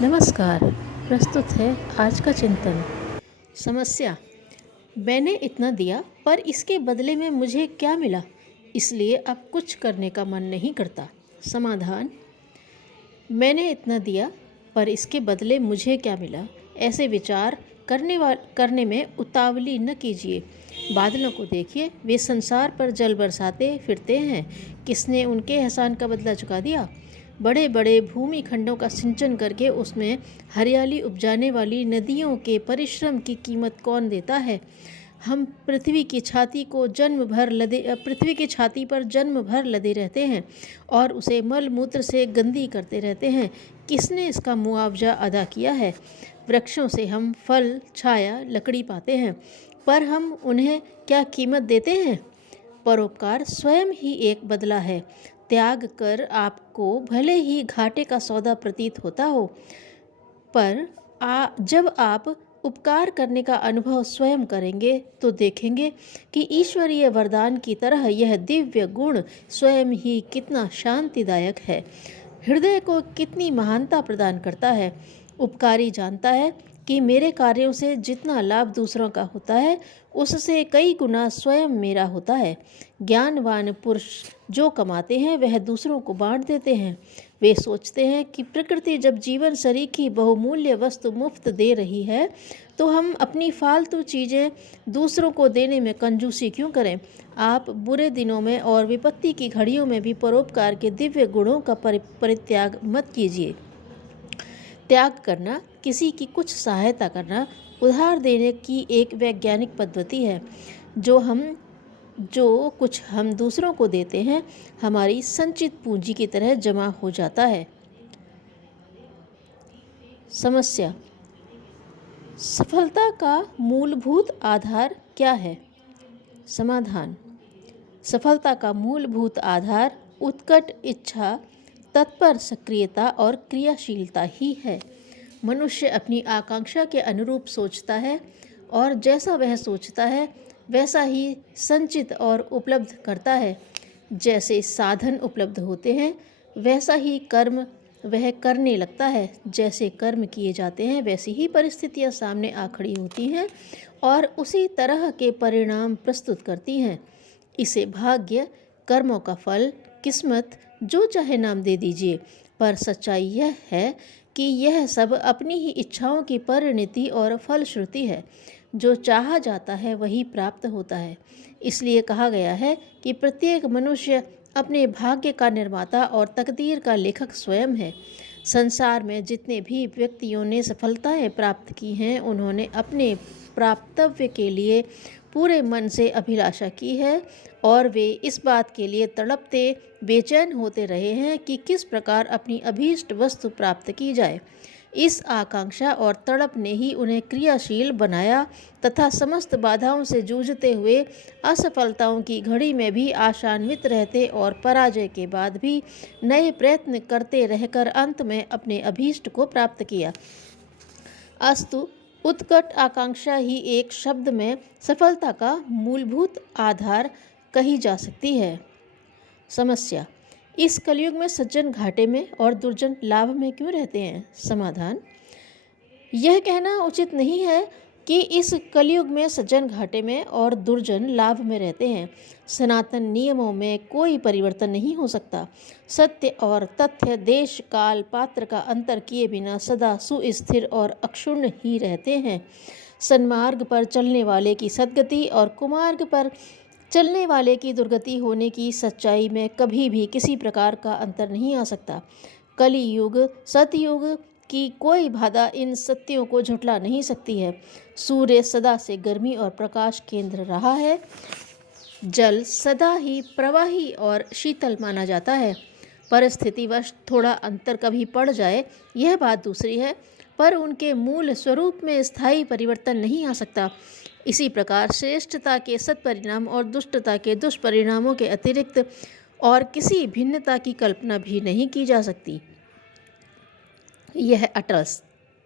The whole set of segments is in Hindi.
नमस्कार। प्रस्तुत है आज का चिंतन। समस्या। मैंने इतना दिया पर इसके बदले में मुझे क्या मिला, इसलिए अब कुछ करने का मन नहीं करता। समाधान। मैंने इतना दिया पर इसके बदले मुझे क्या मिला, ऐसे विचार करने में उतावली न कीजिए। बादलों को देखिए, वे संसार पर जल बरसाते फिरते हैं। किसने उनके एहसान का बदला चुका दिया? बड़े बड़े भूमि खंडों का सिंचन करके उसमें हरियाली उपजाने वाली नदियों के परिश्रम की कीमत कौन देता है? हम पृथ्वी की छाती पर जन्म भर लदे रहते हैं और उसे मल मूत्र से गंदी करते रहते हैं। किसने इसका मुआवजा अदा किया है? वृक्षों से हम फल, छाया, लकड़ी पाते हैं, पर हम उन्हें क्या कीमत देते हैं? परोपकार स्वयं ही एक बदला है। त्याग कर आपको भले ही घाटे का सौदा प्रतीत होता हो, पर जब आप उपकार करने का अनुभव स्वयं करेंगे तो देखेंगे कि ईश्वरीय वरदान की तरह यह दिव्य गुण स्वयं ही कितना शांतिदायक है, हृदय को कितनी महानता प्रदान करता है। उपकारी जानता है कि मेरे कार्यों से जितना लाभ दूसरों का होता है, उससे कई गुना स्वयं मेरा होता है। ज्ञानवान पुरुष जो कमाते हैं वह दूसरों को बांट देते हैं। वे सोचते हैं कि प्रकृति जब जीवन सरीखी बहुमूल्य वस्तु मुफ्त दे रही है, तो हम अपनी फालतू चीज़ें दूसरों को देने में कंजूसी क्यों करें। आप बुरे दिनों में और विपत्ति की घड़ियों में भी परोपकार के दिव्य गुणों का परित्याग मत कीजिए। त्याग करना, किसी की कुछ सहायता करना, उधार देने की एक वैज्ञानिक पद्धति है। जो कुछ हम दूसरों को देते हैं, हमारी संचित पूंजी की तरह जमा हो जाता है। समस्या। सफलता का मूलभूत आधार क्या है? समाधान। सफलता का मूलभूत आधार उत्कट इच्छा, तत्पर सक्रियता और क्रियाशीलता ही है। मनुष्य अपनी आकांक्षा के अनुरूप सोचता है और जैसा वह सोचता है वैसा ही संचित और उपलब्ध करता है। जैसे साधन उपलब्ध होते हैं वैसा ही कर्म वह करने लगता है। जैसे कर्म किए जाते हैं वैसी ही परिस्थितियां सामने आ खड़ी होती हैं और उसी तरह के परिणाम प्रस्तुत करती हैं। इसे भाग्य, कर्मों का फल, किस्मत, जो चाहे नाम दे दीजिए, पर सच्चाई यह है कि यह सब अपनी ही इच्छाओं की परिणति और फलश्रुति है। जो चाहा जाता है वही प्राप्त होता है। इसलिए कहा गया है कि प्रत्येक मनुष्य अपने भाग्य का निर्माता और तकदीर का लेखक स्वयं है। संसार में जितने भी व्यक्तियों ने सफलताएं प्राप्त की हैं, उन्होंने अपने प्राप्तव्य के लिए पूरे मन से अभिलाषा की है और वे इस बात के लिए तड़पते बेचैन होते रहे हैं कि किस प्रकार अपनी अभीष्ट वस्तु प्राप्त की जाए। इस आकांक्षा और तड़प ने ही उन्हें क्रियाशील बनाया तथा समस्त बाधाओं से जूझते हुए असफलताओं की घड़ी में भी आशान्वित रहते और पराजय के बाद भी नए प्रयत्न करते रहकर अंत में अपने अभीष्ट को प्राप्त किया। अस्तु, उत्कट आकांक्षा ही एक शब्द में सफलता का मूलभूत आधार कही जा सकती है। समस्या। इस कलयुग में सज्जन घाटे में और दुर्जन लाभ में क्यों रहते हैं? समाधान। यह कहना उचित नहीं है कि इस कलयुग में सज्जन घाटे में और दुर्जन लाभ में रहते हैं। सनातन नियमों में कोई परिवर्तन नहीं हो सकता। सत्य और तथ्य देश काल पात्र का अंतर किए बिना सदा सुस्थिर और अक्षुण्ण ही रहते हैं। सन्मार्ग पर चलने वाले की सद्गति और कुमार्ग पर चलने वाले की दुर्गति होने की सच्चाई में कभी भी किसी प्रकार का अंतर नहीं आ सकता। कली युग, सतयुग की कोई बाधा इन सत्यों को झुठला नहीं सकती है। सूर्य सदा से गर्मी और प्रकाश केंद्र रहा है। जल सदा ही प्रवाही और शीतल माना जाता है। परिस्थितिवश थोड़ा अंतर कभी पड़ जाए, यह बात दूसरी है, पर उनके मूल स्वरूप में स्थायी परिवर्तन नहीं आ सकता। इसी प्रकार श्रेष्ठता के सत्परिणाम और दुष्टता के दुष्परिणामों के अतिरिक्त और किसी भिन्नता की कल्पना भी नहीं की जा सकती। यह अटल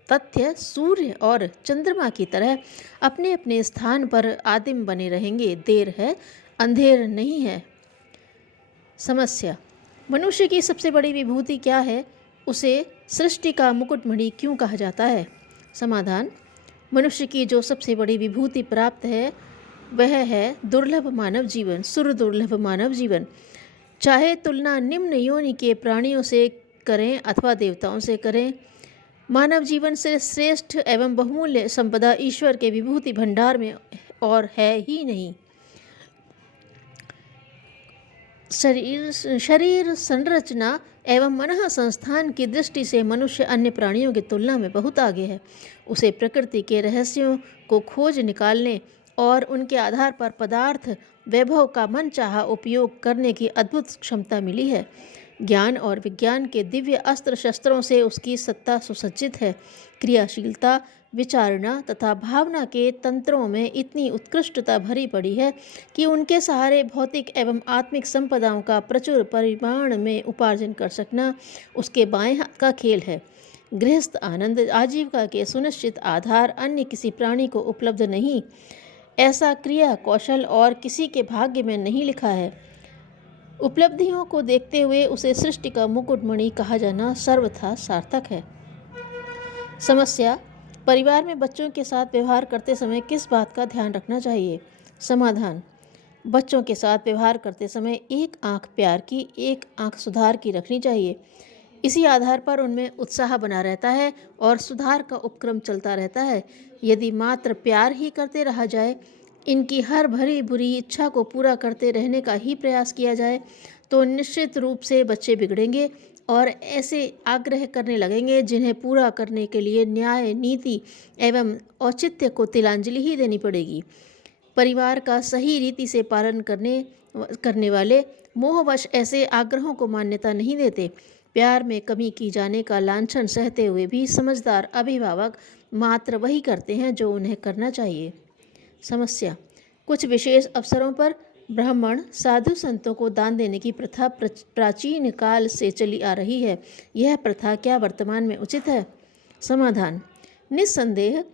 तथ्य सूर्य और चंद्रमा की तरह अपने अपने स्थान पर आदिम बने रहेंगे। देर है, अंधेर नहीं है। समस्या। मनुष्य की सबसे बड़ी विभूति क्या है? उसे सृष्टि का मुकुटमणि क्यों कहा जाता है? समाधान: मनुष्य की जो सबसे बड़ी विभूति प्राप्त है वह है दुर्लभ मानव जीवन, सुरदुर्लभ मानव जीवन। चाहे तुलना निम्न योनि के प्राणियों से करें अथवा देवताओं से करें, मानव जीवन से श्रेष्ठ एवं बहुमूल्य संपदा ईश्वर के विभूति भंडार में और है ही नहीं। शरीर संरचना एवं मनः संस्थान की दृष्टि से मनुष्य अन्य प्राणियों की तुलना में बहुत आगे है। उसे प्रकृति के रहस्यों को खोज निकालने और उनके आधार पर पदार्थ वैभव का मनचाहा उपयोग करने की अद्भुत क्षमता मिली है। ज्ञान और विज्ञान के दिव्य अस्त्र शस्त्रों से उसकी सत्ता सुसज्जित है। क्रियाशीलता, विचारणा तथा भावना के तंत्रों में इतनी उत्कृष्टता भरी पड़ी है कि उनके सहारे भौतिक एवं आत्मिक संपदाओं का प्रचुर परिमाण में उपार्जन कर सकना उसके बाएं हाथ का खेल है। गृहस्थ आनंद आजीविका के सुनिश्चित आधार अन्य किसी प्राणी को उपलब्ध नहीं। ऐसा क्रिया कौशल और किसी के भाग्य में नहीं लिखा है। उपलब्धियों को देखते हुए उसे सृष्टि का मुकुटमणि कहा जाना सर्वथा सार्थक है। समस्या: परिवार में बच्चों के साथ व्यवहार करते समय किस बात का ध्यान रखना चाहिए? समाधान: बच्चों के साथ व्यवहार करते समय एक आंख प्यार की, एक आंख सुधार की रखनी चाहिए। इसी आधार पर उनमें उत्साह बना रहता है और सुधार का उपक्रम चलता रहता है। यदि मात्र प्यार ही करते रहा जाए, इनकी हर भरी बुरी इच्छा को पूरा करते रहने का ही प्रयास किया जाए, तो निश्चित रूप से बच्चे बिगड़ेंगे और ऐसे आग्रह करने लगेंगे जिन्हें पूरा करने के लिए न्याय, नीति एवं औचित्य को तिलांजलि ही देनी पड़ेगी। परिवार का सही रीति से पालन करने वाले मोहवश ऐसे आग्रहों को मान्यता नहीं देते। प्यार में कमी की जाने का लांछन सहते हुए भी समझदार अभिभावक मात्र वही करते हैं जो उन्हें करना चाहिए। समस्या: कुछ विशेष अवसरों पर ब्राह्मण साधु संतों को दान देने की प्रथा प्राचीन काल से चली आ रही है। यह प्रथा क्या वर्तमान में उचित है? समाधान: निस्संदेह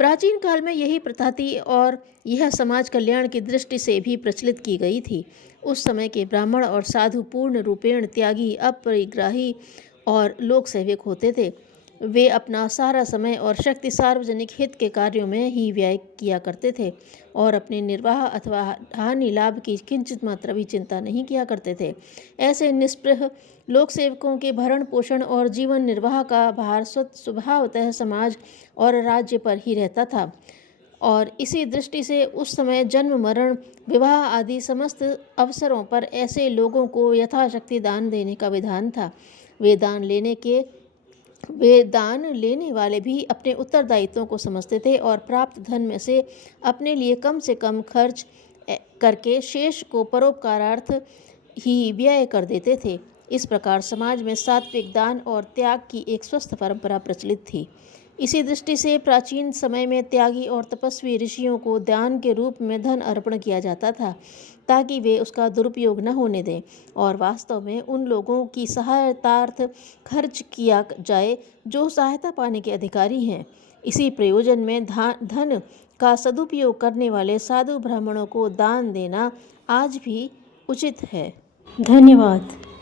प्राचीन काल में यही प्रथा थी और यह समाज कल्याण की दृष्टि से भी प्रचलित की गई थी। उस समय के ब्राह्मण और साधु पूर्ण रूपेण त्यागी, अपरिग्राही और लोक सेवक होते थे। वे अपना सारा समय और शक्ति सार्वजनिक हित के कार्यों में ही व्यय किया करते थे और अपने निर्वाह अथवा हानि लाभ की किंचित मात्रा भी चिंता नहीं किया करते थे। ऐसे निष्पृह लोक सेवकों के भरण पोषण और जीवन निर्वाह का भार स्वभावतः समाज और राज्य पर ही रहता था और इसी दृष्टि से उस समय जन्म, मरण, विवाह आदि समस्त अवसरों पर ऐसे लोगों को यथाशक्ति दान देने का विधान था। वे दान लेने वाले भी अपने उत्तरदायित्वों को समझते थे और प्राप्त धन में से अपने लिए कम से कम खर्च करके शेष को परोपकारार्थ ही व्यय कर देते थे। इस प्रकार समाज में सात्विक दान और त्याग की एक स्वस्थ परंपरा प्रचलित थी। इसी दृष्टि से प्राचीन समय में त्यागी और तपस्वी ऋषियों को दान के रूप में धन अर्पण किया जाता था ताकि वे उसका दुरुपयोग न होने दें और वास्तव में उन लोगों की सहायतार्थ खर्च किया जाए जो सहायता पाने के अधिकारी हैं। इसी प्रयोजन में धन का सदुपयोग करने वाले साधु ब्राह्मणों को दान देना आज भी उचित है। धन्यवाद।